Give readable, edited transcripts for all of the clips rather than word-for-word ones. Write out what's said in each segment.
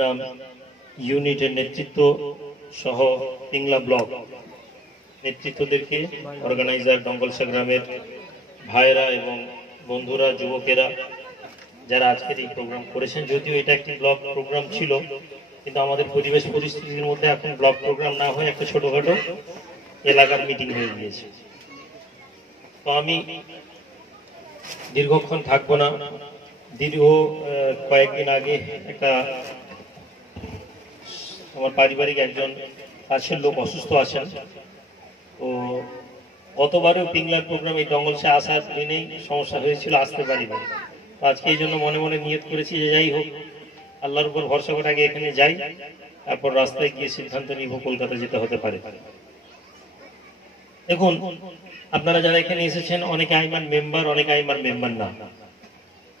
নন্দীগ্রাম ইউনিটের নেতৃত্ব সহ পিংলা ব্লক নেতৃত্বদেরকে, অর্গানাইজার ডঙ্গলসা গ্রামের ভাইরা এবং বন্ধুরা, যুবকেরা যারা আজকের এই প্রোগ্রাম করেছেন। যদিও এটা একটি ব্লক প্রোগ্রাম ছিল, কিন্তু আমাদের পরিবেশ পরিস্থিতির মধ্যে এখন ব্লক প্রোগ্রাম না হয়ে একটা ছোটখাটো এলাকার মিটিং হয়ে গিয়েছে। তো আমি দীর্ঘক্ষণ থাকবো না। দীর্ঘ কয়েকদিন আগে একটা আমার পারিবারিক একজন কাছের লোক অসুস্থ আছেন। তো গতবারেও পিংলার প্রোগ্রাম এই ডঙ্গলসে আসার দিনেই সমস্যা হয়েছিল, আসতে পারিনি। আজকে এই জন্য মনে মনে নিয়ত করেছি যে যাই হোক, আল্লাহর উপর ভরসা করে আগে এখানে যাই, তারপর রাস্তায় গিয়ে সিদ্ধান্ত নিব কলকাতা যেতে হতে পারে। দেখুন, আপনারা যারা এখানে এসেছেন অনেকে আইমান মেম্বার, অনেকে আইমার মেম্বার না।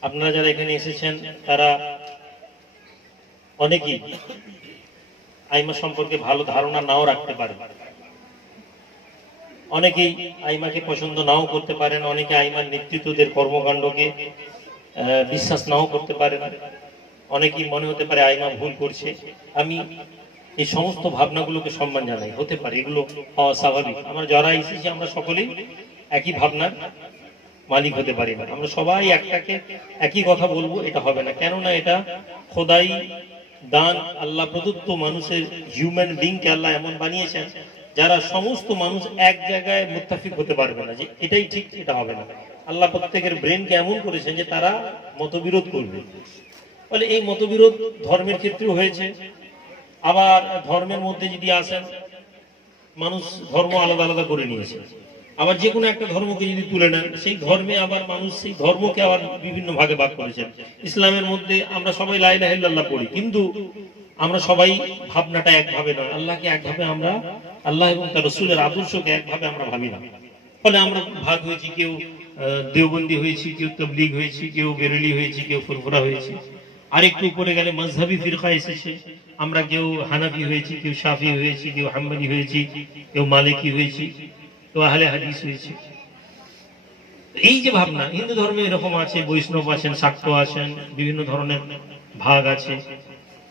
আপনারা যারা এখানে এসেছেন তারা অনেকেই আইমা সম্পর্কে ভালো ধারণা নাও রাখতে পারেন, অনেকেই আইমাকে পছন্দ নাও করতে পারেন, অনেকে আইমার নেতৃত্বদের কর্মকাণ্ডকে বিশ্বাস নাও করতে পারেন, অনেকেই মনে হতে পারে আইমা ভুল করছে। আমি এই সমস্ত ভাবনাগুলোকে সম্মান জানাই। হতে পারে, এগুলো হওয়া স্বাভাবিক। আমরা যারা এসেছি আমরা সকলেই একই ভাবনার মালিক হতে পারি না। আমরা সবাই একটাকে একই কথা বলবো, এটা হবে না। কেননা এটা খোদাই দান, আল্লাহ প্রদত্ত মানুষের হিউম্যান বিংকে আল্লাহ এমন বানিয়েছেন যারা সমস্ত মানুষ এক জায়গায় মুত্তাফিক হতে পারবে না যে এটাই ঠিক, এটা হবে না। আল্লাহ প্রত্যেকের ব্রেনকে এমন করেছেন যে তারা মতবিরোধ করবে। ফলে এই মতবিরোধ ধর্মের ক্ষেত্রেও হয়েছে। আবার ধর্মের মধ্যে যদি আসেন, মানুষ ধর্ম আলাদা আলাদা করে নিয়েছে। আবার যে কোনো একটা ধর্মকে যদি তুলে নেন, সেই ধর্মে আবার মানুষ সেই ধর্মকে আবার বিভিন্ন ভাগে ভাগ করেছেন। ইসলামের মধ্যে আমরা সবাই লা ইলাহা ইল্লাল্লাহ পড়ি, কিন্তু আমরা সবাই ভাবনাটা একভাবে নয়। আল্লাহকে একভাবে আমরা, আল্লাহ এবং তার রাসূলের আদর্শকে একভাবে আমরা ভাবি না। ফলে আমরা ভাগ হয়েছি, কেউ দেওবন্দি হয়েছি, কেউ তাবলীগ হয়েছি, কেউ বেরেলি হয়েছি, কেউ ফুরফুরা হয়েছি। আর একটু উপরে গেলে মাযহাবী ফিরকা এসেছে, আমরা কেউ হানাফি হয়েছি, কেউ শাফি হয়েছি, কেউ হাম্বলি হয়েছি, কেউ মালিকি হয়েছি, কেউ আহলে হাদিস হয়েছে। এই যে ভাবনা, হিন্দু ধর্মে এরকম আছে, বৈষ্ণব আছেন, শাক্ত আছেন, বিভিন্ন ধরনের ভাগ আছে।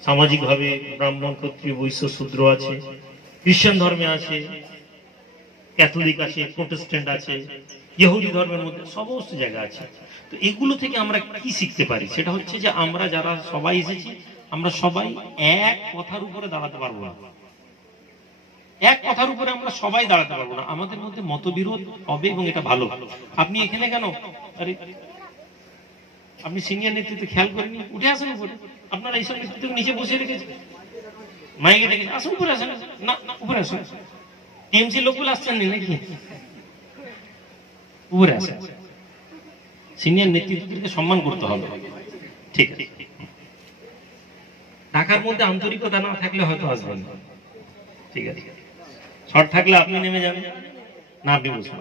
সামাজিক ভাবে ব্রাহ্মণ, ক্ষত্রিয়, বৈশ্য, শূদ্র আছে। খ্রিস্টান ধর্মে আছে, ক্যাথলিক আছে, প্রোটেস্ট্যান্ট আছে, ইহুদি ধর্মের মধ্যে সমস্ত জায়গা আছে। তো এগুলো থেকে আমরা কি শিখতে পারি? সেটা হচ্ছে যে আমরা যারা সবাই এসেছি, আমরা সবাই এক কথার উপরে দাঁড়াতে পারবো না। এক কথার উপরে আমরা সবাই দাঁড়াতে পারবো না। আমাদের মধ্যে মতবিরোধ হবে, এবং এটা ভালো। আপনি এখানে কেন? আরে আপনি সিনিয়র নেতৃত্ব খেয়াল করেননি? উঠে আসেন উপরে। আপনারা এইসব নেতৃত্ব নিচে বসে রেখেছেন, মাইকে ডেকেছেন, আসুন উপরে আসেন। না, উপরে আসেন। টিএমসি লোকগুলো আসছেন নাকি? উপরে আসেন। সিনিয়র নেতৃত্বকে সম্মান করতে হবে। ঠিক আছে। ঢাকার মধ্যে আন্তরিকতা না থাকলে হয়তো আসবেন। ঠিক আছে। শর্ট থাকলে আপনি নেমে যাবেন না, আপনি বসুন।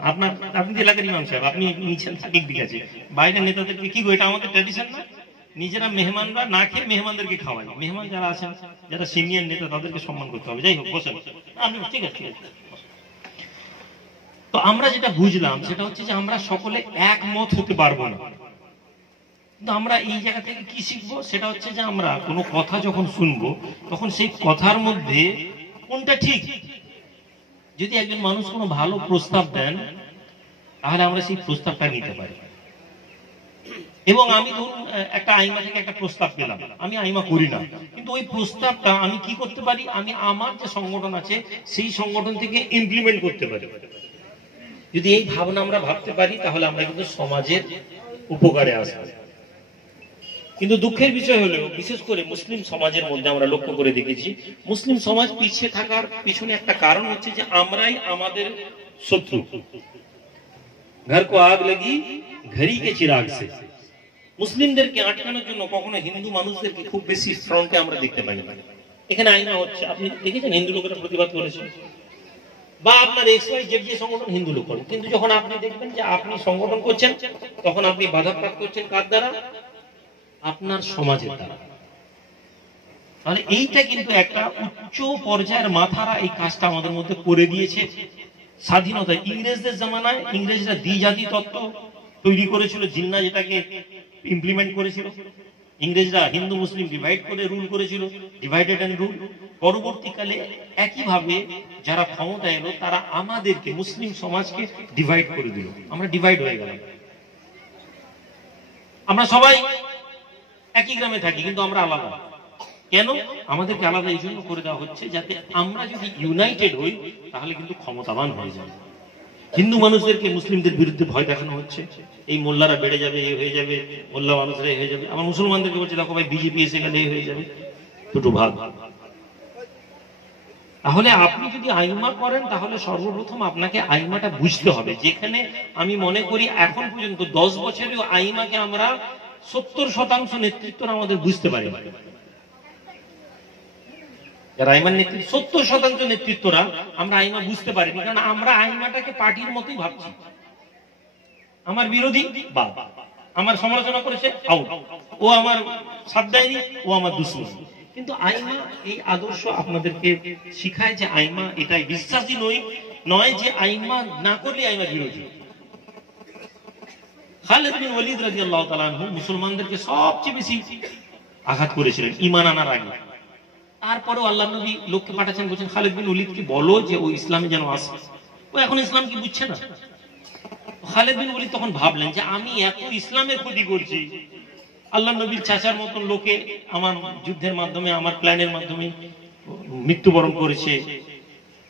আপনি এলাকার ইমাম সাহেব, আপনি নিচে ঠিক ঠিক আছে। বাইরের নেতাদেরকে কি গো, এটা আমাদের ট্র্যাডিশন না? নিজেরা মেহমানরা না খেয়ে মেহমানদেরকে খাওয়াই। মেহমান যারা আছেন, যারা সিনিয়র নেতা, তাদেরকে সম্মান করতে হবে। যাই হোক, বসেন। আপনি ঠিক আছে, ঠিক আছে। তো আমরা যেটা বুঝলাম সেটা হচ্ছে যে আমরা সকলে একমত হতে পারবো না। কিন্তু আমরা এই জায়গা থেকে কি শিখবো? সেটা হচ্ছে যে আমরা কোনো কথা যখন শুনবো, তখন সেই কথার মধ্যে কোনটা ঠিক। যদি একজন মানুষ কোনো ভালো প্রস্তাব দেন, তাহলে আমরা সেই প্রস্তাবটা নিতে পারি। এবং আমি ধরুন একটা আইমা থেকে একটা প্রস্তাব পেলাম, আমি আইমা করি না, কিন্তু ওই প্রস্তাবটা আমি কি করতে পারি? আমি আমার যে সংগঠন আছে সেই সংগঠন থেকে ইমপ্লিমেন্ট করতে পারি। যদি এই ভাবনা আমরা ভাবতে পারি, তাহলে আমরা কিন্তু সমাজের উপকারে আসবো। কিন্তু দুঃখের বিষয় হলো, বিশেষ করে মুসলিম সমাজের মধ্যে আমরা লক্ষ্য করে দেখেছি, মুসলিম সমাজ পিছিয়ে থাকার পিছনে একটা কারণ হচ্ছে যে আমরাই আমাদের শত্রু। ঘর কো আগ লাগি ঘড়ি কে চিরাগ সে। মুসলিমদেরকে আটকানোর জন্য কখনো হিন্দু মানুষদেরকে খুব বেশি ফ্রন্টে আমরা দেখতে পাই না। এখানে আইনা হচ্ছে, আপনি দেখেছেন হিন্দু লোকেরা প্রতিবাদ করেছে, বা আপনার XY যে সংগঠন হিন্দু লোক করেন, কিন্তু যখন আপনি দেখবেন যে আপনি সংগঠন করছেন, তখন আপনি বাধাপ্রাপ্ত হচ্ছেন কার দ্বারা? আপনার সমাজের দ্বারা। তাহলে এইটা কিন্তু একটা উচ্চ পর্যায়ের মাথারা এই কাজটা আমাদের মধ্যে করে দিয়েছে। স্বাধীনতা ইংরেজদের জামানায় ইংরেজরা দ্বিজাতি তত্ত্ব তৈরি করেছিল, জিন্না যেটাকে ইমপ্লিমেন্ট করেছিল। ইংরেজরা হিন্দু মুসলিম ডিভাইড করে রুল করেছিল, ডিভাইডেড অ্যান্ড রুল। পরবর্তীকালে একইভাবে যারা ক্ষমতা এলো তারা আমাদেরকে মুসলিম সমাজকে ডিভাইড করে দিল, আমরা ডিভাইড হয়ে গেলাম। আমরা সবাই একই গ্রামে থাকি কিন্তু আমরা আলাদা। কেন আমাদেরকে আলাদা এই জন্য করে দেওয়া হচ্ছে যাতে আমরা যদি ইউনাইটেড হই তাহলে কিন্তু ক্ষমতাবান হয়ে যাবে। হিন্দু মানুষদেরকে মুসলিমদের বিরুদ্ধে ভয় দেখানো হচ্ছে, এই মোল্লারা বেড়ে যাবে, এই হয়ে যাবে, মোল্লা মানুষরা হয়ে যাবে। আবার মুসলমানদেরকে বলছে দেখো ভাই বিজেপি এসে গেলে এই হয়ে যাবে। দুটো ভাগ। তাহলে আপনি যদি আইমা করেন তাহলে সর্বপ্রথম আপনাকে আইমাটা বুঝতে হবে। যেখানে আমি মনে করি এখন পর্যন্ত 10 বছরেও আইমাকে আমরা 70% নেতৃত্বরা আমাদের বুঝতে পারি। আইমার নেতৃত্ব 70% নেতৃত্বরা আমরা আইমা বুঝতে পারিনি, কারণ আমরা আইমাটাকে পার্টির মতোই ভাবছি। আমার বিরোধী বা আমার সমালোচনা করেছে আউট, ও আমার সাথ দেয়নি, ও আমার দুশ্মন। কিন্তু আইমা এই আদর্শ আপনাদেরকে শিখায় যে আইমা এটাই বিশ্বাসী নয় যে আইমা না করলে আইমা বিরোধী। খালিদ বিন ওয়ালিদ রাদিয়াল্লাহু তাআলা আনহু মুসলমানদেরকে সবচেয়ে বেশি আঘাত করেছিলেন ঈমান আনার আগে। তারপরেও আল্লাহ নবী লোককে পাঠাচ্ছেন, বলছেন খালিদ বিন ওয়ালিদ কি বলো যে ও ইসলামে যেন আসে। ও এখন ইসলাম কি বুঝছে না। খালিদ বিন ওয়ালিদ তখন ভাবলেন যে আমি এত ইসলামের ক্ষতি করছি, আল্লাহ নবীর চাচার মতন লোকে আমার যুদ্ধের মাধ্যমে আমার প্ল্যানের মাধ্যমে মৃত্যুবরণ করেছে,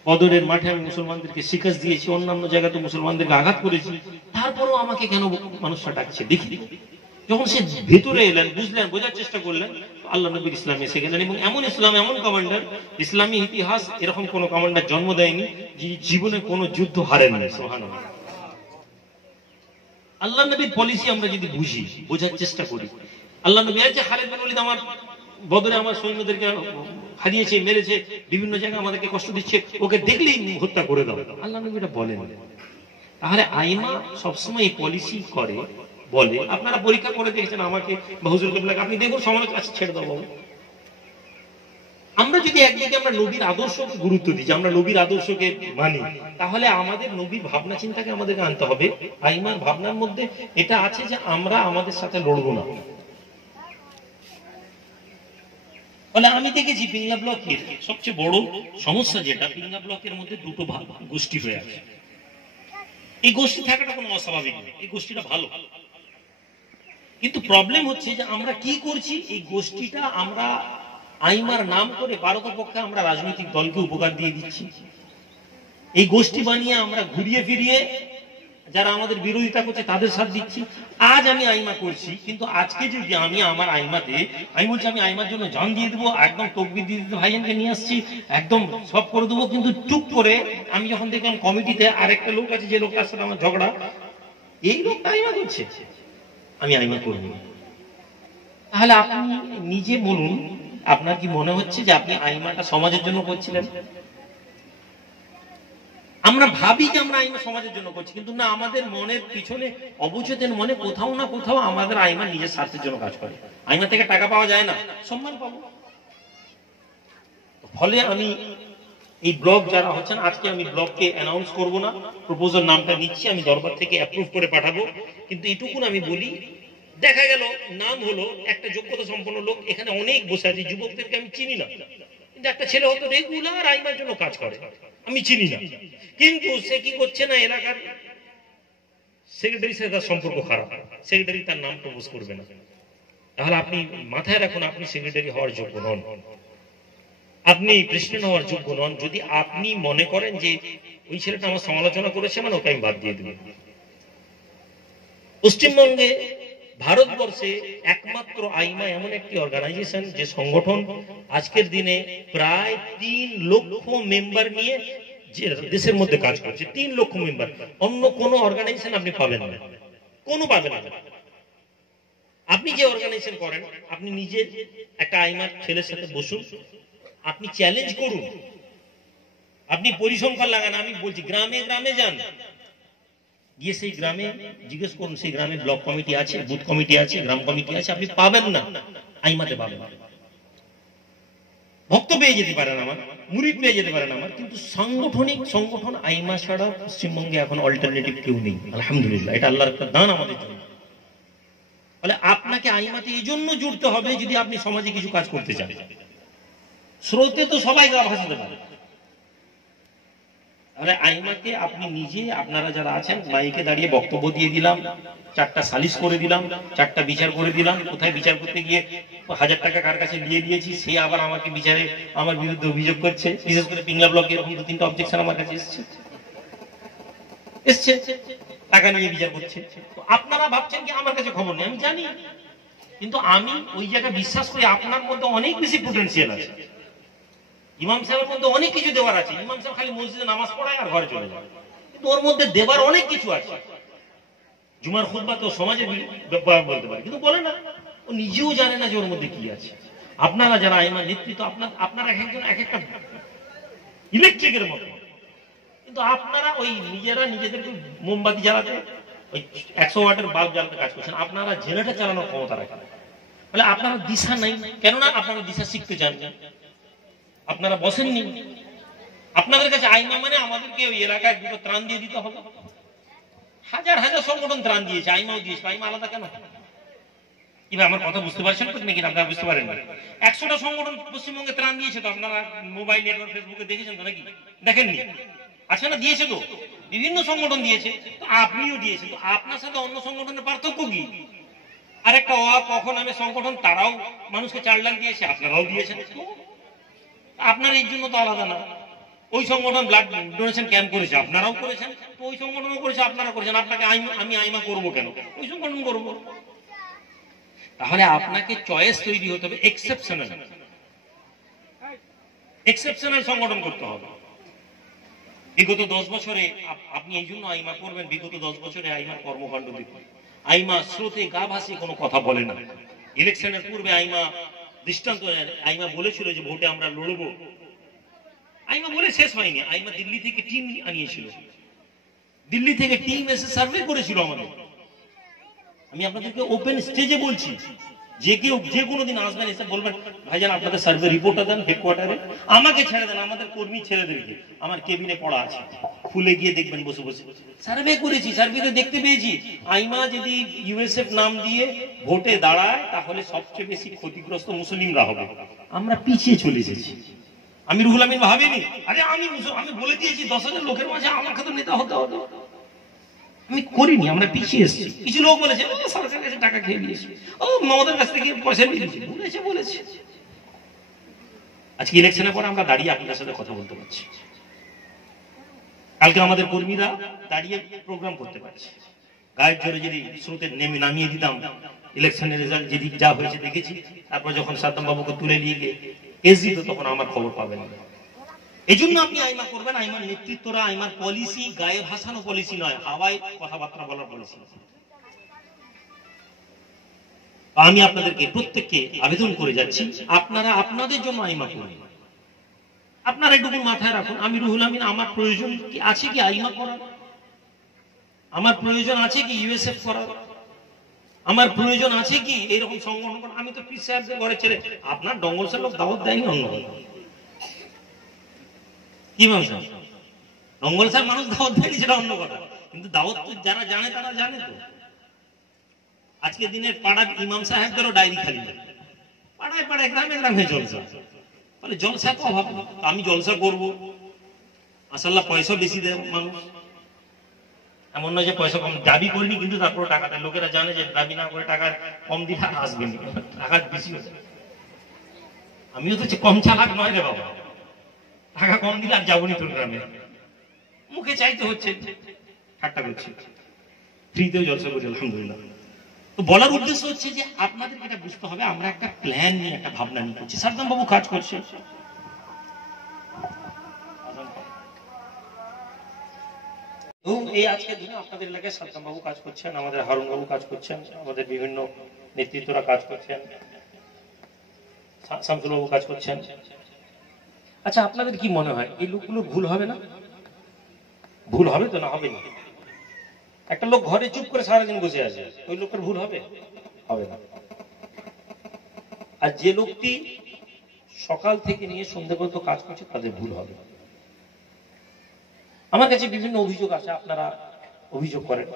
বদরের মাঠে আমি মুসলমানদেরকে শিকস্ত দিয়েছি, অন্যান্য জায়গাতে মুসলমানদেরকে আঘাত করেছি, তারপরেও আমাকে কেন মানুষরা ডাকছে দেখি। যখন সে ভেতরে এলেন, বুঝলেন, বোঝার চেষ্টা করলেন, আল্লাহ নবীর ইসলাম এসে গেলেন। এবং এমন ইসলাম, এমন কমান্ডার, ইসলামী ইতিহাস এরকম কোন কমান্ডার জন্ম দেয়নি যে জীবনে কোনো যুদ্ধ হারেননি। সুবহানাল্লাহ। আল্লাহ নবীর পলিসি আমরা যদি বুঝি, বোঝার চেষ্টা করি, আল্লাহ নবী আছে খালিদ বিন ওয়ালিদ আমার বদরে আমার সৈন্যদেরকে হারিয়েছে, মেরেছে, বিভিন্ন জায়গায় আমাদেরকে কষ্ট দিচ্ছে, ওকে দেখলেই হত্যা করে দাও, আল্লাহ নবী এটা বলেন। তাহলে আইমা সবসময় এই পলিসি করে বলে। আপনারা পরীক্ষা করে দেখেছেন আমাকে বা হুজুর কেবলাকে, আপনি দেখুন সমালোচনা কাছে ছেড়ে দাও বাবু। আমরা যদি একদিকে আমরা নবীর আদর্শকে গুরুত্ব দিই, আমরা নবীর আদর্শকে মানি, তাহলে আমাদের নবীর ভাবনা চিন্তাকে আমাদেরকে আনতে হবে। আইমার ভাবনার মধ্যে এটা আছে যে আমরা আমাদের সাথে লড়বো না। বলে আমি দেখেছি পিংলা ব্লকের সবচেয়ে বড় সমস্যা যেটা, পিংলা ব্লকের মধ্যে দুটো গোষ্ঠী হয়ে আছে। এই গোষ্ঠী থাকাটা কোনো অস্বাভাবিক নয়, এই গোষ্ঠীটা ভালো। কিন্তু প্রবলেম হচ্ছে যে আমরা কি করছি, এই গোষ্ঠীটা আমরা আইমার নাম করে পারতপক্ষে আমরা রাজনৈতিক দলকে উপকার দিয়ে দিচ্ছি। এই গোষ্ঠী বানিয়ে আমরা ঘুরিয়ে ফিরিয়ে যারা আমাদের বিরোধিতা করছে তাদের সাথ দিচ্ছি। আজ আমি আইমা করছি, কিন্তু আজকে যদি আমি আমার আইমাতে আমি বলছি আমি আইমার জন্য জান দিয়ে দেবো, একদম তকবির দিয়ে দিতে ভাইজানকে নিয়ে আসছি, একদম সব করে দেবো, কিন্তু চুপ করে আমি যখন দেখলাম কমিটিতে আরেকটা লোক আছে, যে লোকটার সাথে আমার ঝগড়া, এই লোকটা আইমা করছে, আমি আইমা করব। তাহলে আপনি নিজে বলুন, আপনার কি মনে হচ্ছে যে আপনি আইমাটা সমাজের জন্য করছিলেন? আমরা ভাবি যে আমরা আইমা সমাজের জন্য করছি, কিন্তু না, আমাদের মনের পিছনে অবচেতন মনে কোথাও না কোথাও আমাদের আইমা নিজের স্বার্থের জন্য কাজ করে। আইমা থেকে টাকা পাওয়া যায় না, সম্মান পাবো। ফলে আমি এই ব্লগ যারা হচ্ছেন, আজকে আমি ব্লগকে অ্যানাউন্স করব না, প্রপোজাল নামটা নিচ্ছি, আমি দরবার থেকে অ্যাপ্রুভ করে পাঠাবো। কিন্তু এটুকুন আমি বলি, দেখা গেল নাম হলো একটা যোগ্যতা সম্পন্ন লোক, এখানে অনেক বসে আছে, যুবকদেরকে আমি চিনি না, কিন্তু একটা ছেলে হয়তো রেগুলার আইমার জন্য কাজ করে, আমি চিনি না, কিন্তু সে কি করছে না, এলাকার সেক্রেটারির সাথে তার সম্পর্ক খারাপ, সেক্রেটারি তার নাম প্রপোজ করবে না। তাহলে আপনি মাথায় রাখুন, আপনি সেক্রেটারি হওয়ার যোগ্য নন, আপনি প্রেসিডেন্ট হওয়ার যোগ্য নন। যদি আপনি মনে করেন যে ওই ছেলেটা আমার সমালোচনা করেছে মানে ওকে আমি বাদ দিয়ে দেব। পশ্চিমবঙ্গে, ভারতবর্ষে একমাত্র আইমা এমন একটি অর্গানাইজেশন, যে সংগঠন আজকের দিনে প্রায় 3 লক্ষ মেম্বার নিয়ে যে দেশের মধ্যে কাজ করছে। 3 লক্ষ মেম্বার, অন্য কোন অর্গানাইজেশন আপনি পাবেন না, কোনো পাবেন না। আপনি যে অর্গানাইজেশন করেন, আপনি নিজে একটা আইমার ছেলের সাথে বসুন, আপনি চ্যালেঞ্জ করুন, আপনি পরিসংখ্যান লাগান। আমি বলছি গ্রামে গ্রামে যান, গিয়ে সেই গ্রামে জিজ্ঞেস করুন, সেই গ্রামে ব্লক কমিটি আছে, বুথ কমিটি আছে, গ্রাম কমিটি আছে, আপনি পাবেন না, আইমাতে পাবেন। ভক্ত পেয়ে যেতে পারেন আমার, মুরিদ পেয়ে যেতে পারেন আমার, কিন্তু সাংগঠনিক সংগঠন আইমা ছাড়া পশ্চিমবঙ্গে এখন অল্টারনেটিভ কেউ নেই। আলহামদুলিল্লাহ, এটা আল্লাহর একটা দান আমাদের জন্য। ফলে আপনাকে আইমাতে এই জন্য জুড়তে হবে যদি আপনি সমাজে কিছু কাজ করতে চান। স্রোতে তো সবাই গা ভাসাতে পারে, তাহলে আইমাকে আপনি নিজে, আপনারা যারা আছেন মাইকে দাঁড়িয়ে বক্তব্য দিয়ে দিলাম, 4টা সালিশ করে দিলাম, 4টা বিচার করে দিলাম, কোথায় বিচার করতে গিয়ে 1000 টাকা কার কাছে নিয়ে দিয়েছি, সে আবার আমাকে বিচারে আমার বিরুদ্ধে অভিযোগ করছে। বিশেষ করে পিংলা ব্লকে এরকম 2-3টা অবজেকশন আমার কাছে এসছে, টাকা নিয়ে বিচার করছে। আপনারা ভাবছেন কি আমার কাছে খবর নেই, আমি জানি, কিন্তু আমি ওই জায়গায় বিশ্বাস করি আপনার মধ্যে অনেক বেশি পোটেনশিয়াল আছে। ইমাম সাহেবের মধ্যে অনেক কিছু দেওয়ার আছে। ইমাম সাহেব খালি মসজিদে নামাজ পড়ায় আর ঘরে চলে যায়, কিন্তু ওর মধ্যে দেবার অনেক কিছু আছে। জুমার খুতবা তো সমাজে বলতে পারে, কিন্তু বলে না, ও নিজেও জানে না যে ওর মধ্যে কি আছে। আপনারা যারা আইমান নেতৃত্ব, আপনারা একজন এক একটা ইলেকট্রিকের মতো, কিন্তু আপনারা ওই নিজেরা নিজেদেরকে মোমবাতি জ্বালাতে, ওই 100 ওয়াটের বাল্ব জ্বালাতে কাজ করছেন। আপনারা জেনারেটর চালানোর ক্ষমতা রাখেন, বলে আপনারা দিশা নাই। কেননা আপনারা দিশা শিখতে চান, আপনারা বসেননি। আপনাদের কাছে আইনা মানে আমাদেরকে ওই এলাকায় 2টো ত্রাণ দিয়ে দিতে হবে। হাজার হাজার সংগঠন ত্রাণ দিয়েছে, আইমাও দিয়েছে, আইমা আলাদা কেন? এবার আমার কথা বুঝতে পারছেন তো নাকি আপনারা বুঝতে পারেন না? 100টা সংগঠন পশ্চিমবঙ্গে ত্রাণ দিয়েছে, তো আপনারা মোবাইল নেটওয়ার্ক ফেসবুকে দেখেছেন তো নাকি? দেখেননি? আচ্ছা না, দিয়েছে তো, বিভিন্ন সংগঠন দিয়েছে, তো আপনিও দিয়েছেন। তো আপনার সাথে অন্য সংগঠনের পার্থক্য কি? আরেকটা কখন আমি সংগঠন, তারাও মানুষকে 4 লাখ দিয়েছে, আপনারাও দিয়েছেন। আপনার এর জন্য তো আলাদা না। ওই সংগঠন ব্লাড ডোনেশন ক্যাম্প করেছে, আপনারাও করেছেন, তো ওই সংগঠনও করেছে, আপনারা করেছেন। আপনাকে আমি আইমা করবো কেন? ওই সংগঠন করবো। তাহলে আপনাকে চয়েস তৈরি হতে হবে, এক্সেপশনাল সংগঠন করতে হবে। বিগত 10 বছরে আপনি এই জন্য আইমা করবেন, বিগত 10 বছরে আইমার কর্মকাণ্ড দেখুন। আইমা স্রোতে গা ভাসিয়ে কোনো কথা বলে না। ইলেকশনের পূর্বে আইমা দৃষ্টান্ত, আইমা বলেছিল যে ভোটে আমরা লড়বো। আইমা বলে শেষ হয়নি, আইমা দিল্লি থেকে টিম আনিয়েছিল, দিল্লি থেকে টিম এসে সার্ভে করেছিল আমাদের। আমি আপনাদেরকে ওপেন স্টেজে বলছি, যে কেউ যে কোনো দিন আসবেন, এসে বলবেন ভাইজান আপনাদের সার্ভে রিপোর্টটা দেন হেডকোয়ার্টারে, আমাকে ছেড়ে দেন, আমাদের কর্মী ছেলেদেরকে, আমার কেবিনে পড়া আছে, ফুলে গিয়ে দেখবেন বসে বসে। সার্ভে করেছি, সার্ভেতে দেখতে পেয়েছি আইমা যদি ইউএসএফ নাম দিয়ে ভোটে দাঁড়ায়, তাহলে সবচেয়ে বেশি ক্ষতিগ্রস্ত মুসলিমরা হবে। আমরা পিছিয়ে চলে এসেছি। আমি রুহুল আমিন ভাবিনি, আরে আমি বলে দিয়েছি 10,000 লোকের মাঝে আমাকে তো নেতা হতে হতো, আমি করিনি, আমরা পিছিয়ে এসেছি। কিছু লোক বলেছে সরকারের কাছে টাকা খেয়ে দিয়েছি, ও মমতার কাছ থেকে পয়সা নিয়েছি, বলেছে। আজকে ইলেকশনের পরে আমরা দাঁড়িয়ে আপনাদের সাথে কথা বলতে পারছি, কালকে আমাদের কর্মীরা দাঁড়িয়ে প্রোগ্রাম করতে পারছে। গায়ের জোরে যদি স্রোতে নামিয়ে দিতাম, ইলেকশনের রেজাল্ট যেদিক যা হয়েছে দেখেছি, তারপর যখন সাদ্দাম বাবুকে তুলে নিয়ে গিয়ে কেস দিত, তখন আমার খবর পাবেন। এই জন্য আপনি আইমা করবেন। আইমার নেতৃত্বরা, আইমার পলিসি গায়ে ভাসানো পলিসি নয়, হাওয়ায় কথাবার্তা বলার পলিসি। আমি আপনাদেরকে প্রত্যেককে আবেদন করে যাচ্ছি, আপনারা আপনাদের জন্য আইমা করবেন। আপনারা একটু মাথায় রাখুন, আমি রুহুল আমিন, আমার প্রয়োজন কি আছে কি আইমা করার? আমার প্রয়োজন আছে কি ইউএসএফ করার? আমার প্রয়োজন আছে কি এরকম সংগঠন? আমি তো পীর সাহেবদের ঘরে ছেড়ে, আপনার ডঙ্গলসার লোক দাওয়াত দেয়নি, অন্য কথা। কি মানুষ ডঙ্গলসার মানুষ দাওয়াত দেয়নি, সেটা অন্য কথা, কিন্তু দাওয়াত তো যারা জানে তারা জানে। তো আজকে দিনের পাড়ার ইমাম সাহেবদেরও ডায়েরি খালি না, পাড়ায় পাড়ায় গ্রামে গ্রামে জলসা। তাহলে জলসা তো অভাব, আমি জলসা করবো, মাশাআল্লাহ পয়সা বেশি দেয় মানুষ, এমন নয় যে পয়সা কম, দাবি করিনি কিন্তু তারপর টাকা দেয়। লোকেরা জানে যে দাবি না করে টাকা কম দিলে আসবেন, টাকা বেশি হচ্ছে। আমিও তো কম চালাক নয় রে বাবা, টাকা কম দিলে আর যাবনি তোর গ্রামে, মুখে চাইতে হচ্ছে, ঠাট্টা করছি, ফ্রিতেও জলসা করি আলহামদুলিল্লাহ। তো বলার উদ্দেশ্য হচ্ছে যে আপনাদের এটা বুঝতে হবে, আমরা একটা প্ল্যান নিয়ে, একটা ভাবনা নিয়ে করছি। সাদ্দাম বাবু কাজ করছে, এই আজকের দিনে আপনাদের এলাকায় সাদ্দাম বাবু কাজ করছেন, আমাদের হারুন বাবু কাজ করছেন, আমাদের বিভিন্ন নেতৃত্বরা কাজ করছেন, শামসুল বাবু কাজ করছেন। আচ্ছা, আপনাদের কি মনে হয় এই লোকগুলো ভুল হবে না? ভুল হবে তো, না হবে না? একটা লোক ঘরে চুপ করে সারাদিন বসে আছে, ওই লোকের ভুল হবে? হবে না। আর যে লোকটি সকাল থেকে নিয়ে সন্ধ্যা পর্যন্ত কাজ করছে, তাদের ভুল হবে। আমার কাছে বিভিন্ন অভিযোগ আছে, আপনারা অভিযোগ করেন,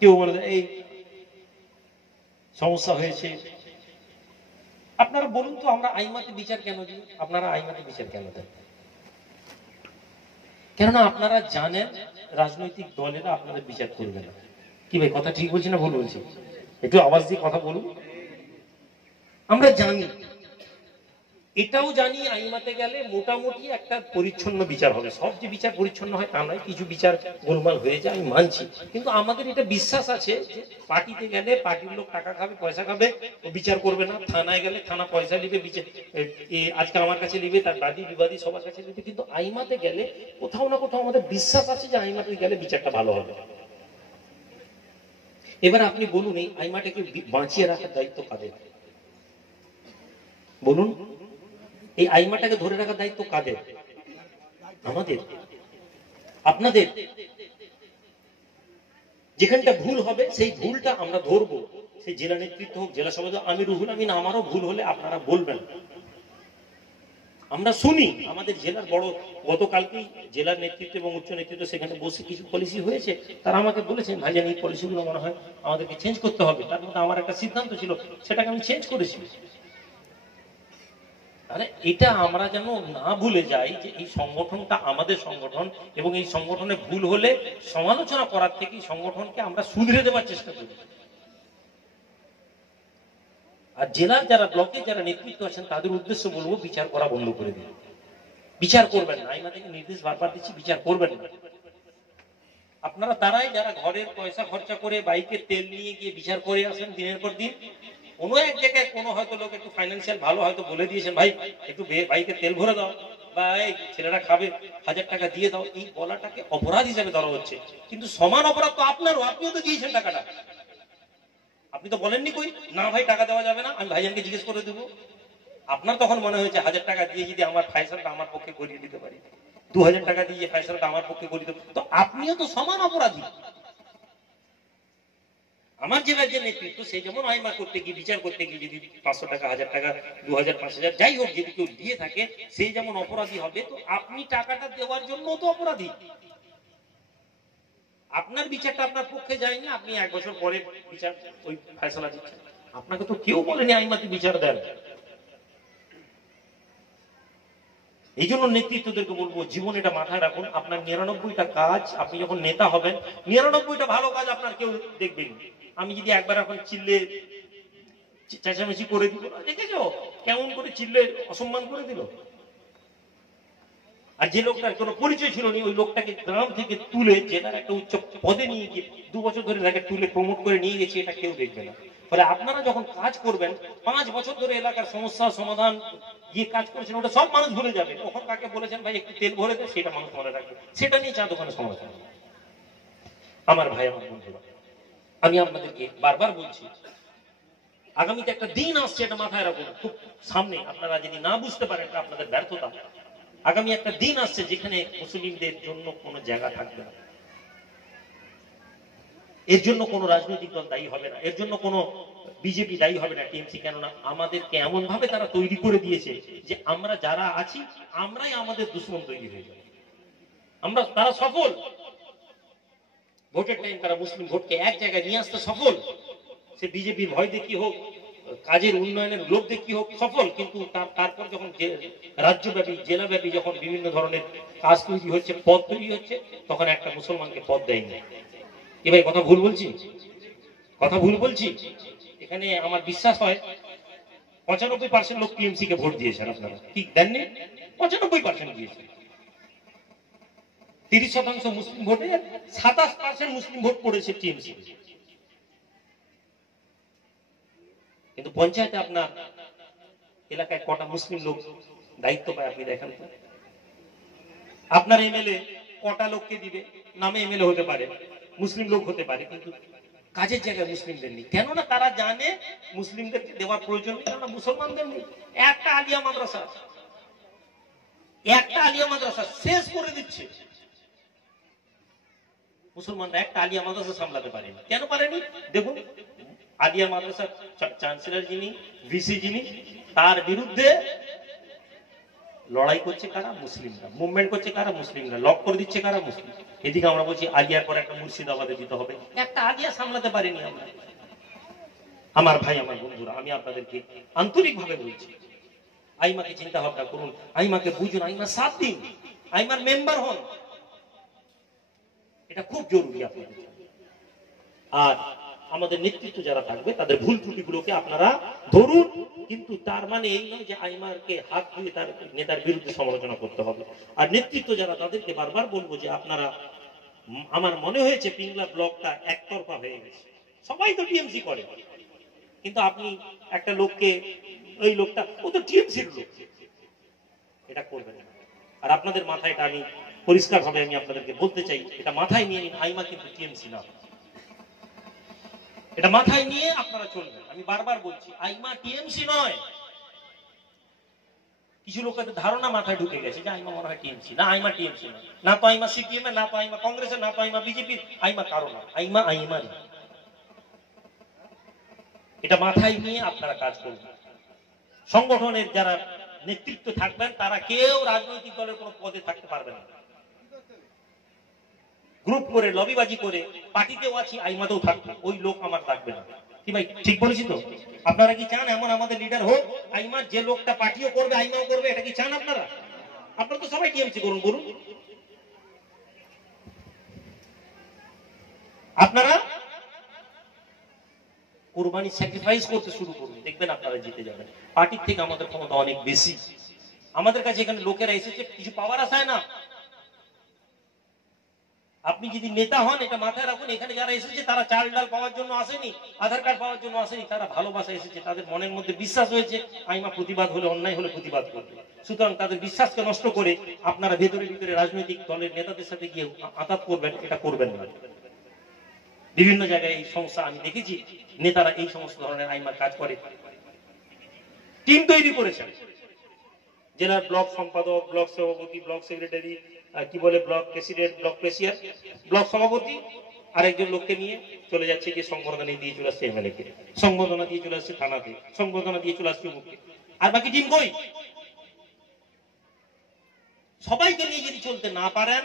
কেউ বলে এই সমস্যা হয়েছে। আপনারা বলুন তো, আমরা আইমাতে বিচার কেন দিই? আপনারা আইমাতে বিচার কেন দেন? কেননা আপনারা জানেন রাজনৈতিক দলেরা আপনাদের বিচার করবে না। কি ভাই, কথা ঠিক বলছি না ভুল বলছি? একটু আওয়াজ দিয়ে কথা বলুন। আমরা জানি, এটাও জানি আইমাতে গেলে মোটামুটি একটা পরিচ্ছন্ন বিচার হবে। সব যে বিচার পরিচ্ছন্ন হয় তা নয়, কিছু বিচার গোলমাল হয়ে যায়, আমি মানছি। কিন্তু আমাদের এটা বিশ্বাস আছে যে পার্টিতে গেলে পার্টির লোক টাকা খাবে, পয়সা খাবে, ও বিচার করবে না। থানায় গেলে থানা পয়সা নিবে, বিচার আজকাল আমার কাছে নিবে, তার বাদী বিবাদী সবার কাছে নিবে। কিন্তু আইমাতে গেলে কোথাও না কোথাও আমাদের বিশ্বাস আছে যে আইমাতে গেলে বিচারটা ভালো হবে। এবার আপনি বলুন, এই আইমাটাকে বাঁচিয়ে রাখার দায়িত্ব কাদের? বলুন, এই আইমাটাকে ধরে রাখার দায়িত্ব কাদের? আমাদের, আপনাদের। যেখানটা ভুল হবে সেই ভুলটা আমরা ধরবো, সেই জেলা নেতৃত্ব হোক, জেলা সভাপতি, আমি রুহুল আমিন, আমারও ভুল হলে আপনারা বলবেন। আমরা শুনি আমাদের জেলার বড়, গতকালকেই জেলার নেতৃত্ব এবং উচ্চ নেতৃত্ব সেখানে বসে কিছু পলিসি হয়েছে, তারা আমাকে বলেছেন ভাইজান এই পলিসিগুলো মনে হয় আমাদেরকে চেঞ্জ করতে হবে। তার মধ্যে আমার একটা সিদ্ধান্ত ছিল, সেটাকে আমি চেঞ্জ করেছি। তাহলে এটা আমরা যেন না ভুলে যাই যে এই সংগঠনটা আমাদের সংগঠন, এবং এই সংগঠনে ভুল হলে সমালোচনা করার থেকে এই সংগঠনকে আমরা শুধরে দেওয়ার চেষ্টা করি। আর জেলার যারা, ব্লকের যারা নেতৃত্ব আছেন তাদের উদ্দেশ্য বলবো, বিচার করা বন্ধ করে দিন। বিচার করবেন না, আমি তাদেরকে নির্দেশ বারবার দিচ্ছি, বিচার করবেন না। আপনারা তারাই যারা ঘরের পয়সা খরচা করে বাইকের তেল নিয়ে গিয়ে বিচার করে আসেন দিনের পর দিন। কোনো এক জায়গায় কোনো হয়তো লোক একটু ফাইন্যান্সিয়াল ভালো হয়তো বলে দিয়েছেন, ভাই একটু বাইকে তেল ভরে দাও, বা এই ছেলেরা খাবে 1000 টাকা দিয়ে দাও, এই বলাটাকে অপরাধ হিসেবে ধরা হচ্ছে। কিন্তু সমান অপরাধ তো আপনারও, আপনিও তো দিয়েছেন টাকাটা। আপনি তো বলেননি কই না ভাই টাকা দেওয়া যাবে না, আমি ভাইজানকে জিজ্ঞেস করে দেবো। আপনার তখন মনে হয়েছে 1000 টাকা দিয়ে যদি আমার ফাইসালটা আমার পক্ষে করিয়ে দিতে পারি, 2000 টাকা দিয়ে ফাইসালটা আমার পক্ষে করিয়ে দিতে, তো আপনিও তো সমান অপরাধী। আমার জেলার যে নেতৃত্ব, সেই যেমন আইমা করতে গিয়ে, বিচার করতে গিয়ে যদি 500 টাকা, 1000 টাকা, 2000, 5000 যাই হোক যদি কেউ দিয়ে থাকে, সেই যেমন অপরাধী হবে, তো আপনি টাকাটা দেওয়ার জন্য তো অপরাধী। আপনার বিচারটা আপনার পক্ষে যায়নি, আপনি 1 বছর পরে বিচার ওই ফয়সালা দিচ্ছেন। আপনাকে তো কেউ বলেনি আইমাতে বিচার দেন। এই জন্য নেতৃত্বদেরকে বলবো, জীবন এটা মাথায় রাখুন, আপনার 99টা কাজ, আপনি যখন নেতা হবেন 99টা ভালো কাজ আপনার কেউ দেখবেন। আমি যদি একবার এখন চিল্লে চেঁচামেচি করে দিব, দেখেছ কেমন করে চিল্লে অসম্মান করে দিল। আর যে লোকটার কোনো পরিচয় ছিল না, ওই লোকটাকে গ্রাম থেকে তুলে জেলার একটা উচ্চ পদে নিয়ে গিয়ে 2 বছর ধরে তাকে তুলে প্রমোট করে নিয়ে গেছে, এটা কেউ দেখবে না। ফলে আপনারা যখন কাজ করবেন, 5 বছর ধরে এলাকার সমস্যা সমাধান গিয়ে কাজ করেছেন, ওটা সব মানুষ ভুলে যাবে। তখন কাকে বলেছেন ভাই একটু তেল ভরে দেয়, সেটা মানুষ মনে রাখবে। সেটা নিয়ে চা দোকানে সমালোচনা। আমার ভাই, আমার বন্ধুরা, আমি আপনাদেরকে বারবার বলছি, আগামীতে একটা দিন আসছে, এটা মাথায় রাখুন খুব সামনে। আপনারা যদি না বুঝতে পারেন এটা আপনাদের ব্যর্থতা। আগামী একটা দিন আসছে যেখানে মুসলিমদের জন্য কোনো জায়গা থাকবে না। এর জন্য কোনো রাজনৈতিক দল দায়ী হবে না, এর জন্য কোনো বিজেপি দায়ী হবে না, টিএমসি। কেননা আমাদেরকে এমন ভাবে তারা তৈরি করে দিয়েছে যে আমরা যারা আছি আমরাই আমাদের দুশ্মন তৈরি হয়ে যাবে। তারা সফল, ভোটের টাইম তারা মুসলিম ভোটকে এক জায়গায় নিয়ে আসতে সফল। সে বিজেপির ভয় দেখি হোক, কাজের উন্নয়নের লোভ দেখি হোক, সফল। কিন্তু তারপর যখন রাজ্যব্যাপী, জেলাব্যাপী যখন বিভিন্ন ধরনের কাজ তৈরি হচ্ছে, পদ তৈরি হচ্ছে, তখন একটা মুসলমানকে পদ দেয়নি। এবার কথা ভুল বলছি? কথা ভুল বলছি? এখানে আমার বিশ্বাস হয় 95% লোক টিএমসি কে ভোট দিয়েছেন। আপনারা ঠিক দেননি? 95% দিয়েছেন। 30% মুসলিম ভোটে 27% মুসলিম ভোট পড়েছে টিএমসি। কিন্তু পঞ্চায়েতে আপনার এলাকায় কটা মুসলিম লোক দায়িত্ব পায় আপনি দেখেন তো? আপনার এমএলএ কটা লোককে দিবে? নামে এমএলএ হতে পারে, মুসলিম লোক হতে পারে, কিন্তু কাজের জায়গায় মুসলিমদের নেই। কেননা তারা জানে মুসলিমদেরকে দেওয়ার প্রয়োজন নেই, কেননা মুসলমানদের নেই। একটা আলিয়া মাদ্রাসা শেষ করে দিচ্ছে। মুসলমানরা একটা আলিয়া মাদ্রাসা সামলাতে পারেনি। কেন পারেনি? দেখুন, আলিয়া মাদ্রাসার চ্যান্সেলর যিনি, ভিসি যিনি, তার বিরুদ্ধে লড়াই করছে কারা? মুসলিমরা। মুভমেন্ট করছে কারা? মুসলিমরা। লক করে দিচ্ছে কারা? মুসলিম। এদিকে আমরা বলছি আলিয়ার পর একটা মুর্শিদাবাদে দিতে হবে। একটা আলিয়া সামলাতে পারিনি আমরা। আমার ভাই, আমার বন্ধুরা, আমি আপনাদেরকে আন্তরিকভাবে বলছি, আইমাকে চিন্তা ভাবনা করুন, আইমাকে বুঝুন, আইমা সাথ দিন, আইমার মেম্বার হন, এটা খুব জরুরি আপনাদের। আর আমাদের নেতৃত্ব যারা থাকবে তাদের ভুল ত্রুটিগুলোকে আপনারা ধরুন, কিন্তু তার মানে এই নয় যে আইমারকে হাত ধুয়ে তার নেতার বিরুদ্ধে সমালোচনা করতে হবে। আর নেতৃত্ব যারা, তাদেরকে বারবার বলবো যে আপনারা, আমার মনে হয়েছে পিংলা ব্লকটা একতরফা হয়ে গেছে, সবাই তো টিএমসি করে, কিন্তু আপনি একটা লোককে, ওই লোকটা ও তো টিএমসির লোক, এটা করবেন না। আর আপনাদের মাথায় এটা আমি পরিষ্কার ভাবে আমি আপনাদেরকে বলতে চাই, এটা মাথায় নিয়ে নিন, আইমা কিন্তু টিএমসি না, এটা মাথায় নিয়ে আপনারা চলবেন। আমি বারবার বলছি, আইমা টিএমসি নয়। কিছু লোকের ধারণা মাথায় ঢুকে গেছে যে আইমা মনে হয় টিএমসি, না আইমা টিএমসি নয়, না তো আইমা সিপিএম এর, না তো আইমা কংগ্রেসের, না তো আইমা বিজেপি, আইমা কারো না, আইমা আইমা না। এটা মাথায় নিয়ে আপনারা কাজ করবেন। সংগঠনের যারা নেতৃত্ব থাকবেন তারা কেউ রাজনৈতিক দলের কোনো পদে থাকতে পারবে না। গ্রুপ করে লবিবাজি করে পার্টিতেও আছি, আইমাতেও থাকবে, ওই লোক আমার থাকবে না। কি ভাই ঠিক বলেছি তো? আপনারা কি চান এমন আমাদের লিডার হোক, আইমার যে লোকটা পার্টিও করবে আইমাও করবে? এটা কি চান আপনারা? আপনারা তো সবাই টিএমসি করুন, করুন। আপনারা কোরবানি স্যাক্রিফাইস করতে শুরু করুন, দেখবেন আপনারা জিতে যাবেন। পার্টির থেকে আমাদের ক্ষমতা অনেক বেশি। আমাদের কাছে এখানে লোকেরা এসেছে কিছু পাওয়ার আশায় না। আপনি যদি নেতা হন, এটা মাথায় রাখুন, এখানে যারা এসেছে তারা চাল ডাল পাওয়ার জন্য আসেনি, আধার কার্ড পাওয়ার জন্য আসেনি, তারা ভালোবাসা এসেছে, তাদের মনের মধ্যে বিশ্বাস হয়েছে আইমা প্রতিবাদ হলে, অন্যায় হলে প্রতিবাদ করবে। সুতরাং তাদের বিশ্বাসকে নষ্ট করে আপনারা ভেতরে ভিতরে রাজনৈতিক দলের নেতাদের সাথে গিয়ে আঘাত করবেন, এটা করবেন না। বিভিন্ন জায়গায় এই সংস্থা আমি দেখেছি, নেতারা এই সমস্ত ধরনের আইমার কাজ করে, টিম তৈরি করেছেন। জেলার ব্লক সম্পাদক, ব্লক সভাপতি, ব্লক সেক্রেটারি, কি বলে block president, block president, block সভাপতি, আরেকজন লোককে নিয়ে চলে যাচ্ছে যে সংবর্ধনা দিয়ে চলে আসছে এমএলএ কে, সংবর্ধনা দিয়ে চলে আসছে থানাতে, সংবর্ধনা দিয়ে চলে আসছে মুখে। আর বাকি টিম কই? সবাইকে নিয়ে যদি চলতে না পারেন,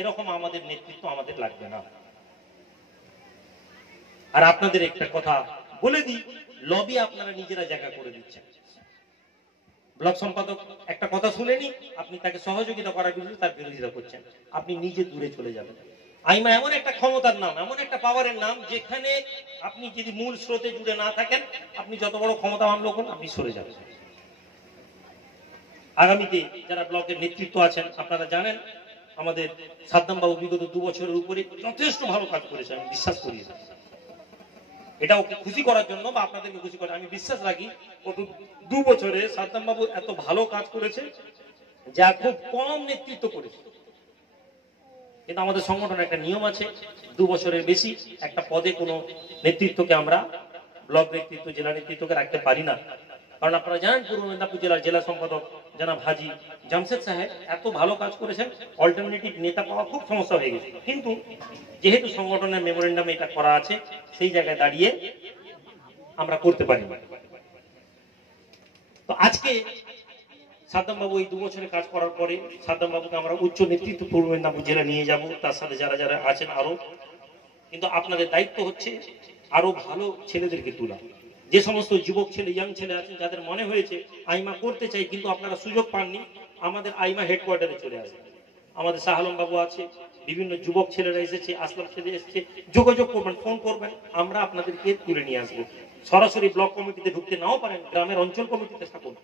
এরকম আমাদের নেতৃত্ব আমাদের লাগবে না। আর আপনাদের একটা কথা বলে দিই, লবি আপনারা নিজেরা জায়গা করে দিচ্ছেন। ব্লক সম্পাদক একটা কথা শুনেনি, আপনি তাকে সহযোগিতা করার বিরুদ্ধে তার বিরোধিতা করছেন, আপনি নিজে দূরে চলে যাবেন। আইমা এমন একটা ক্ষমতার নাম, এমন একটা পাওয়ারের নাম, যেখানে আপনি যদি মূল স্রোতে জুড়ে না থাকেন, আপনি যত বড় ক্ষমতাবান লোক হন, আপনি সরে যাবেন। আগামীতে যারা ব্লকের নেতৃত্ব আছেন, আপনারা জানেন আমাদের সাদ্দাম বাবু বিগত 2 বছরের উপরে যথেষ্ট ভালো কাজ করেছে, আমি বিশ্বাস করি। এটা ওকে খুশি করার জন্য বা আপনাদেরকে খুশি করে আমি বিশ্বাস রাখি, গত 2 বছরে সাদ্দাম বাবু এত ভালো কাজ করেছে যা খুব কম নেতৃত্ব করেছে। কিন্তু আমাদের সংগঠনের একটা নিয়ম আছে, 2 বছরের বেশি একটা পদে কোনো নেতৃত্বকে আমরা, ব্লক নেতৃত্ব, জেলা নেতৃত্বকে রাখতে পারি না। কারণ আপনারা জানেন পূর্ব মেদিনীপুর জেলার জেলা সম্পাদক জনাব হাজী জামশেদ সাহেব এত ভালো কাজ করেছেন, অল্টারনেটিভ নেতা পাওয়া খুব সমস্যা হয়ে গেছে। কিন্তু যেহেতু সংগঠনের মেমোরেন্ডামে এটা করা আছে, সেই জায়গায় দাঁড়িয়ে আমরা করতে পারি। তো আজকে সাদ্দাম বাবু এই 2 বছরে কাজ করার পরে সাদ্দাম বাবুকে আমরা উচ্চ নেতৃত্ব পূর্ব মেদিনীপুর জেলা নিয়ে যাব, তার সাথে যারা যারা আছেন আরো। কিন্তু আপনাদের দায়িত্ব হচ্ছে আরো ভালো ছেলেদেরকে তোলা। যে সমস্ত যুবক ছেলে, ইয়াং ছেলে আছেন, যাদের মনে হয়েছে আইমা করতে চাই কিন্তু আপনারা সুযোগ পাননি, আমাদের আইমা হেডকোয়ার্টারে চলে আসে। আমাদের শাহ আলম বাবু আছে, বিভিন্ন যুবক ছেলেরা এসেছে, আসলাম ছেলে এসেছে, যোগাযোগ করবেন, ফোন করবেন, আমরা আপনাদেরকে তুলে নিয়ে আসবো। সরাসরি ব্লক কমিটিতে ঢুকতে নাও পারেন, গ্রামের অঞ্চল কমিটিতে থাকুন,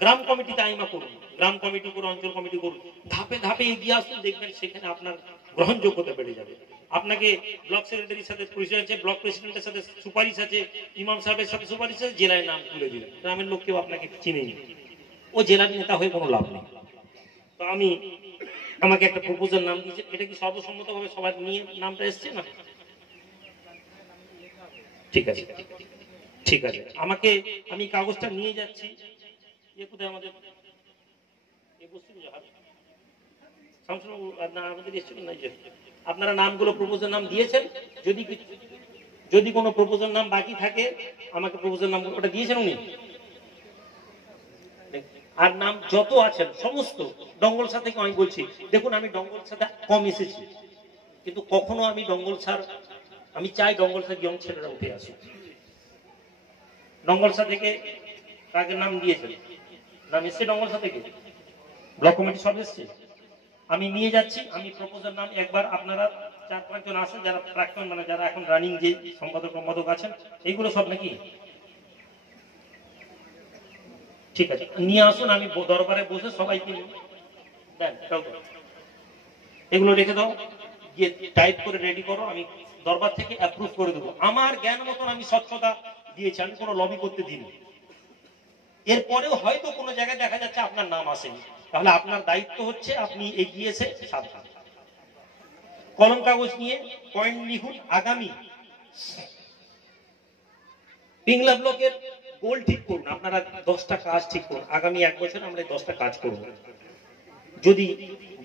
গ্রাম কমিটিতে আইমা করুন, গ্রাম কমিটি করে অঞ্চল কমিটি করুন, ধাপে ধাপে এগিয়ে আসুন, দেখবেন সেখানে আপনার গ্রহণযোগ্যতা বেড়ে যাবে। আপনাকে ব্লক সেক্রেটারির সাথে পরিচয় আছে, ব্লক প্রেসিডেন্টের সাথে সুপারিশ আছে, ইমাম সাহেবের সাথে সুপারিশ আছে, জেলায় নাম তুলে দিলেন, গ্রামের লোক কেউ আপনাকে চিনেনি, ও জেলার নেতা হয়ে কোনো লাভ নেই। তো আমাকে একটা প্রপোজাল নাম দিয়েছে, এটা কি সর্বসম্মতভাবে সবার নিয়ে নামটা এসছে না? ঠিক আছে, ঠিক আছে, আমি কাগজটা নিয়ে যাচ্ছি। কোথায় আমাদের আপনারা নামগুলো প্রপোজাল নাম দিয়েছেন, যদি কোনো প্রপোজাল নাম বাকি থাকে আমাকে প্রপোজাল নাম ওটা দিয়েছেন উনি। আর নাম যত আছেন সমস্ত ডঙ্গলসা থেকে আমি বলছি, দেখুন আমি ডঙ্গলসাতে কম এসেছি, কিন্তু কখনো আমি ডঙ্গলসার, আমি চাই ডঙ্গলসার ইয়ং ছেলেরা উঠে আসুক। নঙ্গলসা থেকে কাকে নাম দিয়েছেন? নাম এসছে নঙ্গলসা থেকে? ব্লক কমিটি সব এসছে। আমি নিয়ে যাচ্ছি, আমি প্রপোজাল নাম একবার আপনারা 4-5 জন আছেন যারা প্রাক্তন, মানে যারা এখন রানিং যে সম্পাদক আছেন, এইগুলো সব নাকি ঠিক আছে নিয়ে আসুন। আমি দরবারে বসে সবাইকে দেন, এগুলো রেখে দাও, গিয়ে টাইপ করে রেডি করো, আমি দরবার থেকে অ্যাপ্রুভ করে দেবো। আমার জ্ঞান মতন আমি স্বচ্ছতা দিয়েছি, আমি কোনো লবি করতে দিইনি। এরপরেও হয়তো কোনো জায়গায় দেখা যাচ্ছে আপনার নাম আসেনি, তাহলে আপনার দায়িত্ব হচ্ছে আপনি এগিয়ে এসে সাবধান কলম কাগজ নিয়ে পয়েন্ট লিখুন। আগামী পিংলা ব্লকের গোল ঠিক করুন, আপনারা 10টা কাজ ঠিক করুন। আগামী 1 বছর আমরা 10টা কাজ করব। যদি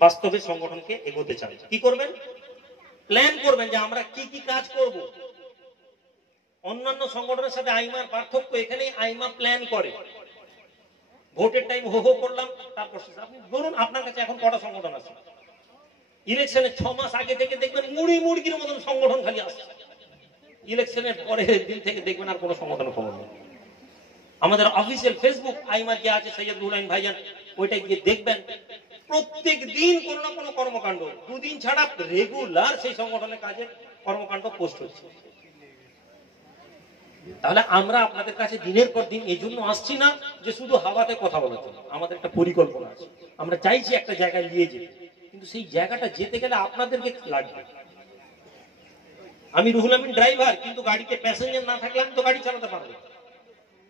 বাস্তবে সংগঠনকে এগোতে চান, কি করবেন? প্ল্যান করবেন যে আমরা কি কি কাজ করব। অন্যান্য সংগঠনের সাথে আইমার পার্থক্য এখানে, আইমা প্ল্যান করে। ভোটের টাইম হো হো করলাম, তারপর আপনি বলুন আপনার কাছে এখন কটা সংগঠন আছে? ইলেকশনের 6 মাস আগে থেকে দেখবেন মুড়ির মতন সংগঠন খালি আসছে। ইলেকশনের পরের দিন থেকে দেখবেন আর কোনো সংগঠন খবর নেই। আমাদের অফিসিয়াল ফেসবুক আইমার যে আছে সৈয়দ রুহুল আমিন ভাইজান, ওইটা গিয়ে দেখবেন প্রত্যেক দিন কোনো না কোনো কর্মকাণ্ড, 2 দিন ছাড়া রেগুলার সেই সংগঠনের কাজে কর্মকাণ্ড পোস্ট হচ্ছে। তাহলে আমরা আপনাদের কাছে দিনের পর দিন এই জন্য আসছি না যে শুধু হাওয়াতে কথা বলার জন্য, আমাদের একটা পরিকল্পনা আছে। আমরা চাইছি একটা জায়গায় নিয়ে যেতে, কিন্তু সেই জায়গাটা যেতে গেলে আপনাদেরকে লাগবে। আমি রুহুল আমিন ড্রাইভার, কিন্তু গাড়িতে প্যাসেঞ্জার না থাকলে আমি তো গাড়ি চালাতে পারবো।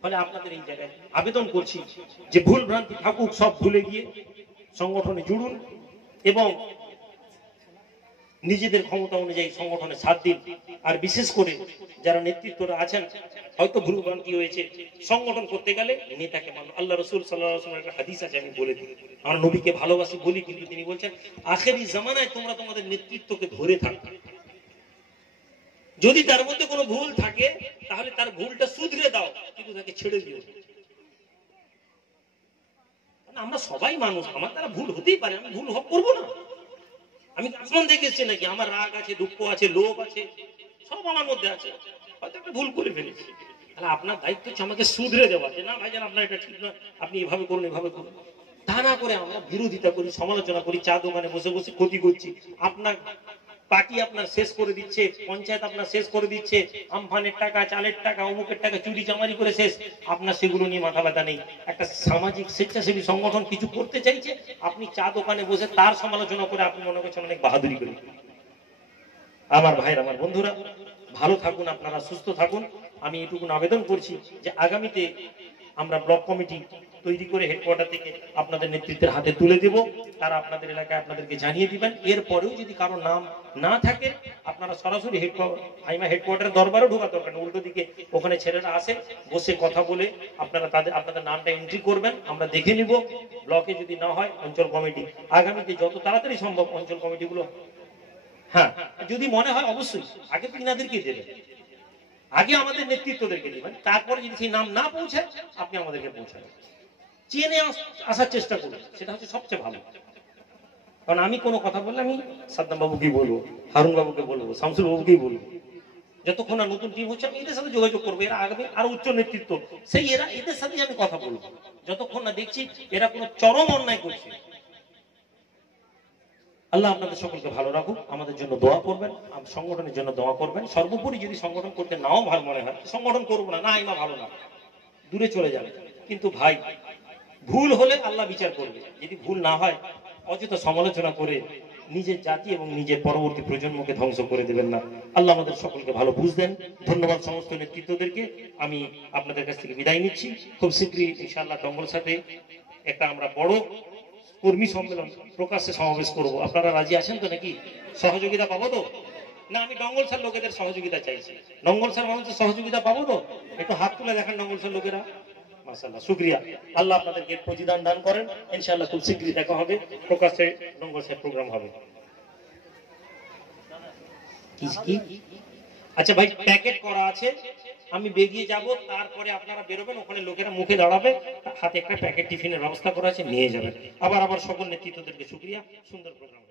ফলে আপনাদের এই জায়গায় আবেদন করছি যে ভুল ভ্রান্তি থাকুক সব ভুলে গিয়ে সংগঠনে জুড়ুন এবং নিজেদের ক্ষমতা অনুযায়ী সংগঠনে সাথ দিন। আর বিশেষ করে যারা নেতৃত্বরা আছেন, হয়তো ভুল ভ্রান্তি হয়েছে, সংগঠন করতে গেলে নেতাকে মানুন। আল্লাহ রাসূল সাল্লাল্লাহু আলাইহি ওয়াসাল্লামের একটা হাদিস আছে, আমি বলে দিই। আমরা নবীকে ভালোবাসি বলি, কিন্তু তিনি বলছেন আখেরি জামানায় তোমরা তোমাদের নেতৃত্বকে ধরে থাকবে। যদি তার মধ্যে কোনো ভুল থাকে তাহলে তার ভুলটা শুধরে দাও, কিন্তু তাকে ছেড়ে দিও। আমরা সবাই মানুষ, আমার দ্বারা ভুল হতেই পারে, আমি ভুল করবো না। আমি আসমান দেখে এসেছি নাকি? আমার রাগ আছে, দুঃখ আছে, লোভ আছে, সব আমার মধ্যে আছে, হয়তো একটা ভুল করে ফেলেছি। তাহলে আপনার দায়িত্ব হচ্ছে আমাকে শুধরে দেওয়া, যে না ভাইজান আপনার এটা ঠিক না, আপনি এভাবে করুন, এভাবে করুন। তা না করে আমরা বিরোধিতা করি, সমালোচনা করি, চা দোকানে বসে বসে ক্ষতি করছি। আপনার পার্টি আপনার শেষ করে দিচ্ছে, পঞ্চায়েত আপনার শেষ করে দিচ্ছে, আমফানের টাকা, চালের টাকা, অমুকের টাকা চুরি চামারি করে শেষ। আপনার সেগুলো নিয়ে মাথা ব্যথা নেই। একটা সামাজিক স্বেচ্ছাসেবী সংগঠন কিছু করতে চাইছে, আপনি চা দোকানে বসে তার সমালোচনা করে আপনি মনে করছেন অনেক বাহাদুরি করে। আমার ভাইয়ের, আমার বন্ধুরা, ভালো থাকুন, আপনারা সুস্থ থাকুন। আমি এটুকু আবেদন করছি যে আগামীতে আমরা ব্লক কমিটি তৈরি করে হেডকোয়ার্টার থেকে আপনাদের নেতৃত্বের হাতে তুলে দেব। তারা আপনাদের এলাকায় আপনাদেরকে জানিয়ে দিবেন। এরপরেও যদি কারো নাম না থাকে, আপনারা সরাসরি হেডকোয়ার্টারের দরবারও ঢোকার দরকার নেই। উল্টো দিকে ওখানে ছেলেরা আসে, বসে কথা বলে আপনারা আপনাদের নামটা এন্ট্রি করবেন, আমরা দেখে নিব। ব্লকে যদি না হয় অঞ্চল কমিটি, আগামীতে যত তাড়াতাড়ি সম্ভব অঞ্চল কমিটিগুলো, হ্যাঁ যদি মনে হয় অবশ্যই আগে তো ইনাদেরকে দেবেন, আগে আমাদের নেতৃত্বদেরকে দেবেন, তারপরে যদি সেই নাম না পৌঁছায় আপনি আমাদেরকে পৌঁছাবেন। চেনে আসার চেষ্টা করুন, সেটা হচ্ছে সবচেয়ে ভালো। কারণ আমি কোনো কথা বললে আমি সাদ্দাম বাবুকেই বলবো, হারুন বাবুকে বলবো, শামসুল বাবুকেই বলবো। যতক্ষণ না নতুন টিম হচ্ছে আমি এদের সাথে যোগাযোগ করবো, এরা আগামী আরো উচ্চ নেতৃত্ব, সেই এদের সাথে আমি কথা বলবো, যতক্ষণ না দেখছি এরা কোনো চরম অন্যায় করছে। আল্লাহ আপনাদের সকলকে ভালো রাখুক। আমাদের জন্য দোয়া করবেন, সংগঠনের জন্য দোয়া করবেন। সর্বোপরি যদি সংগঠন করতে নাও ভালো মনে হয়, সংগঠন করবো না, না আইমা ভালো না, দূরে চলে যাবে। কিন্তু ভাই, ভুল হলে আল্লাহ বিচার করবে। যদি ভুল না হয়, অযথা সমালোচনা করে নিজের জাতি এবং নিজের পরবর্তী প্রজন্মকে ধ্বংস করে দেবেন না। আল্লাহ আমাদের সকলকে ভালো বুঝ দেন। ধন্যবাদ সমস্ত নেতৃত্বদেরকে। আমি আপনাদের কাছ থেকে বিদায় নিচ্ছি। খুব শীঘ্রই ইনশাআল্লাহ টঙ্গল সাথে একটা আমরা বড় কর্মী সম্মেলন প্রকাশ্যে সমাবেশ করব। আপনারা রাজি আছেন তো নাকি? সহযোগিতা পাবো তো? না, আমি ডঙ্গলসার লোকেদের সহযোগিতা চাইছি। ডঙ্গলসার মানুষের সহযোগিতা পাবো তো? একটু হাত তুলে দেখেন ডঙ্গলসার লোকেরা। মাশাআল্লাহ, শুকরিয়া। আল্লাহ আপনাদেরকে প্রতিদান দান করেন। ইনশাআল্লাহ খুব শীঘ্রই দেখা হবে, প্রকাশ্যে ডঙ্গলসার প্রোগ্রাম হবে। কি আচ্ছা ভাই, প্যাকেট করা আছে, আমি বেরিয়ে যাব, তারপরে আপনারা বেরোবেন, ওখানে লোকেরা মুখে দাঁড়াবে, হাতে একটা প্যাকেট টিফিনের ব্যবস্থা করা আছে, নিয়ে যাবেন। আবার সকল নেতৃত্বদেরকে শুকরিয়া। সুন্দর প্রোগ্রাম।